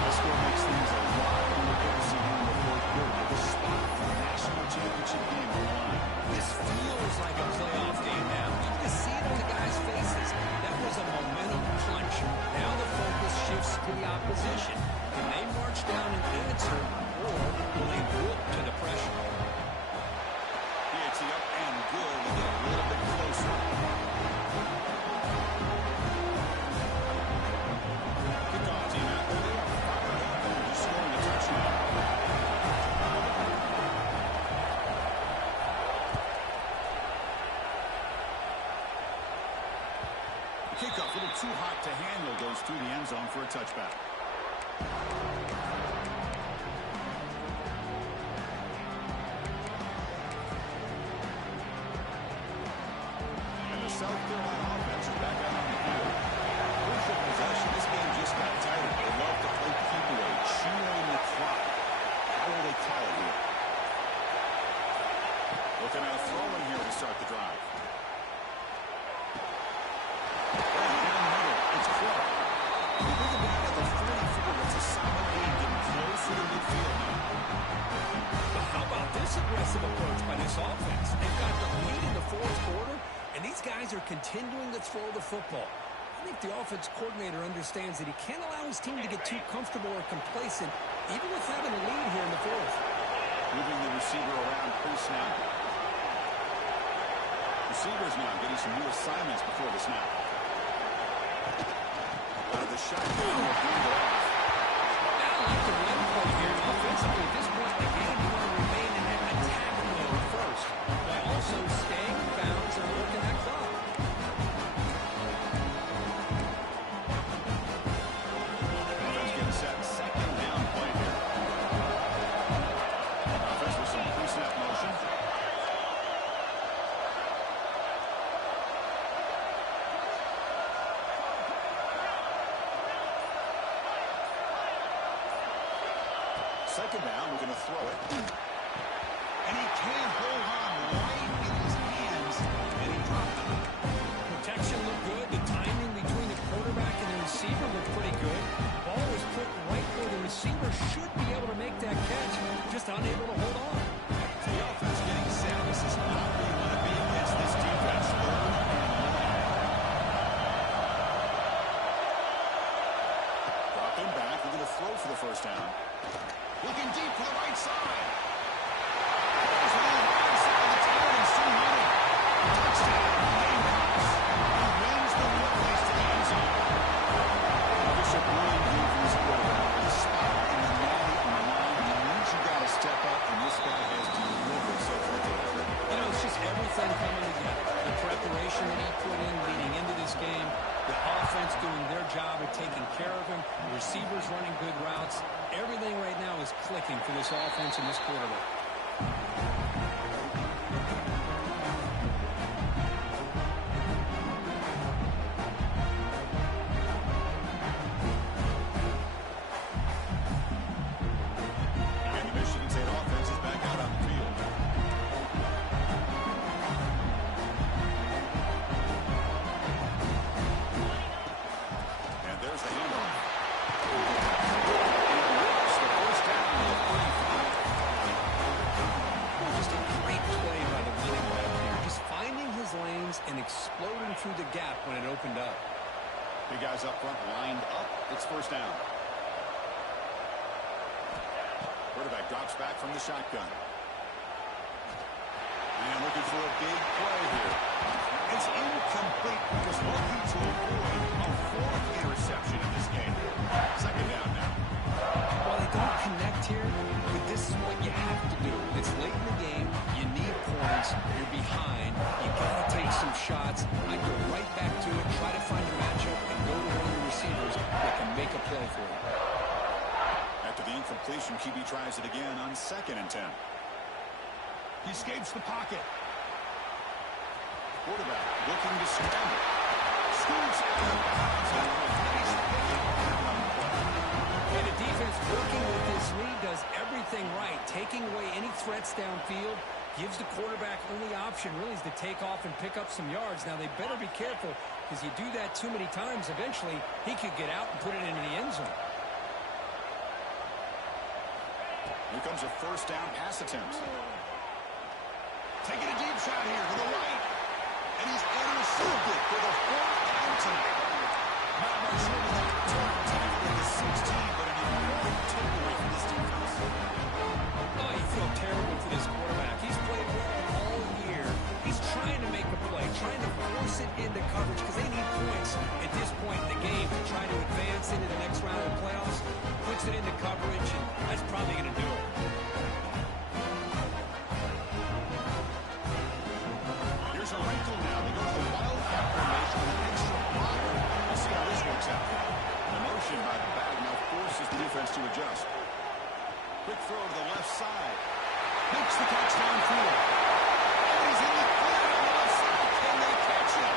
The score makes things a lot more interesting here in the 4th quarter. The spot for the national championship game on the line. This feels like a playoff game now. You can see it on the guys' faces. That was a momentum punch. Now the focus shifts to the opposition. Can they march down and answer, or will they wilt to the pressure? He up and good. We get a little bit closer. Kickoff team out there. They are fired up and just scoring a touchdown. The kickoff, a little too hot to handle, goes through the end zone for a touchback. South Carolina offense is back out on the field. Crucial possession. This game just got tighter. They love to play keep away, chewing the clock. How will they call it here? Looking at a throw-in here to start the drive. Down the middle, it's Clark. They bring him back at the 44. That's a solid lead, getting closer to midfield now. But how about this aggressive approach by this offense? They've got the lead in the 4th quarter. And these guys are continuing to throw the football. I think the offense coordinator understands that he can't allow his team to get too comfortable or complacent, even with having a lead here in the 4th. Moving the receiver around pre-snap. Receivers now getting some new assignments before the snap. Out of the shotgun, they'll hand it off. I like the run play here. Offensively, at this point in the game, you want to remain in that attack mode first, while also staying in bounds and working that clock. Offense getting set. 2nd down play here. Offense with some pre-snap motion. Second down, we're going to throw it. And he can't hold on right in his hands, and he dropped it. Protection looked good. The timing between the quarterback and the receiver looked pretty good. Ball was put right where the receiver should be able to make that catch, just unable to hold on. The offense getting set. This is not where you want to be against this defense. Dropping back, we're going to throw for the first down. Looking deep for the right side. taking care of him. The receivers running good routes. Everything right now is clicking for this offense and this quarterback. And the Michigan State offense is back out on the field. And there's the handoff. Just a great play by the running back here. Just finding his lanes and exploding through the gap when it opened up. Big guys up front lined up. It's first down. Quarterback drops back from the shotgun. And looking for a big play here. It's incomplete because lucky to avoid a fourth interception in this game. Second down now. Well, they don't connect here, but this is what you have to do. It's late in the game. You need points. You're behind. You got to take some shots. I go right back to it, try to find a matchup, and go to one of the receivers that can make a play for you. After the incompletion, QB tries it again on 2nd and 10. He escapes the pocket. Quarterback looking to scramble. Scoots out of bounds and a nice pickup on the play. And the defense working with this lead does everything right, taking away any threats downfield, gives the quarterback only option really is to take off and pick up some yards. Now they better be careful because you do that too many times, eventually he could get out and put it into the end zone. Here comes a first down pass attempt. Taking a deep shot here to the right. And he's intercepted for the 4th down tonight. Not much room in that tackle at the 16, but an important takeaway from this defense. Oh, you feel terrible for this quarterback. He's played well all year. He's trying to make a play, trying to force it into coverage because they need points at this point in the game to try to advance into the next round of the playoffs. Puts it into coverage, and that's probably going to do it. Here's a wrinkle now. They go to the wildcat formation with an extra blocker. We'll see how this works out. The motion by the back now forces the defense to adjust. Quick throw to the left side. Makes the catch downfield. And he's in the clear on the left side. Can they catch him?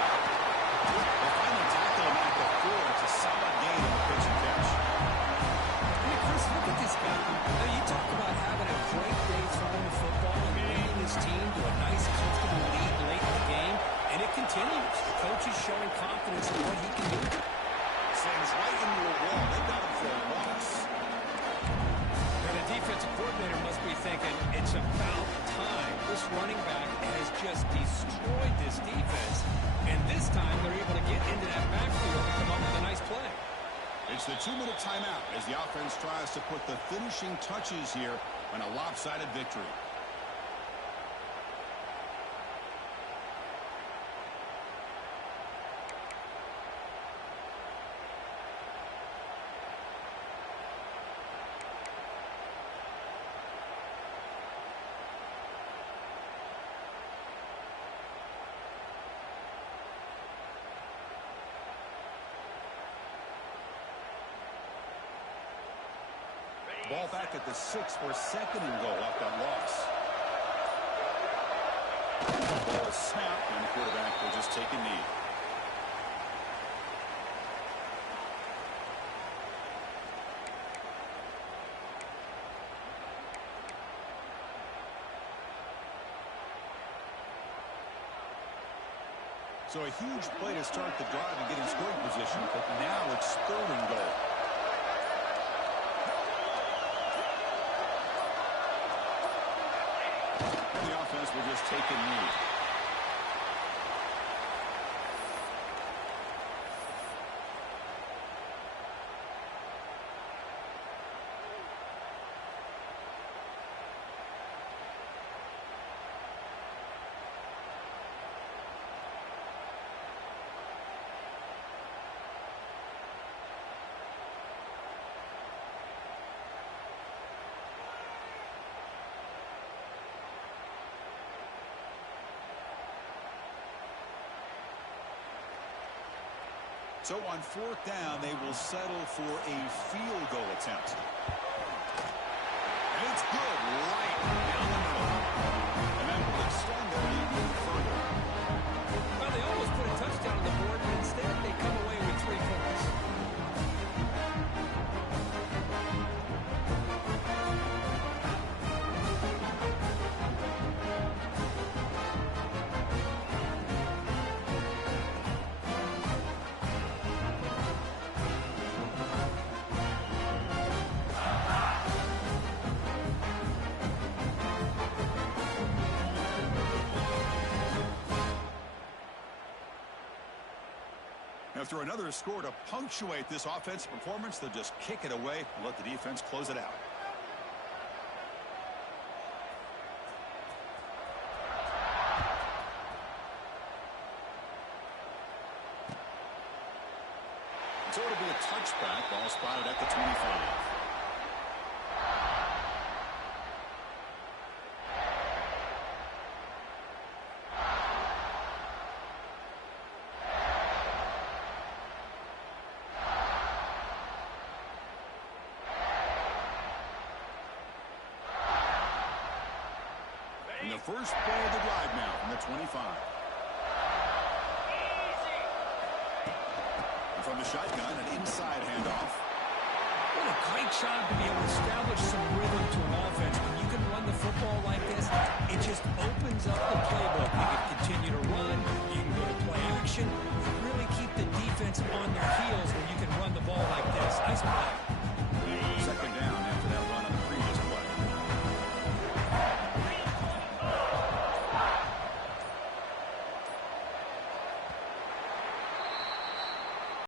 They finally tackle him at the 4. It's a solid gain on the pitch and catch. Hey, Chris, look at this guy. Now, you talk about having a great day throwing the football and leading his team to a nice, comfortable lead late in the game, and it continues. The coach is showing confidence in what he can do. Sends right into a wall. They got him for a loss. And the defensive coordinator must be thinking, it's about time. This running back has just destroyed this defense, and this time they're able to get into that backfield and come up with a nice play. It's the 2-minute timeout as the offense tries to put the finishing touches here on a lopsided victory. Ball back at the 6 for 2nd and goal off that loss. Ball is snapped, and the quarterback will just take a knee. So a huge play to start the drive and get in scoring position, but now it's 3rd and goal. The offense will just take a knee. So on fourth down, they will settle for a field goal attempt. And it's good right down the middle. And that will extend their lead even further. Well, they almost put a touchdown on the board, but instead they come away with 3 points. After another score to punctuate this offensive performance, they'll just kick it away and let the defense close it out. So it'll be a touchback, ball spotted at the 25. And the first play of the drive now from the 25. And from the shotgun, an inside handoff. What a great job to be able to establish some rhythm to an offense. When you can run the football like this, it just opens up the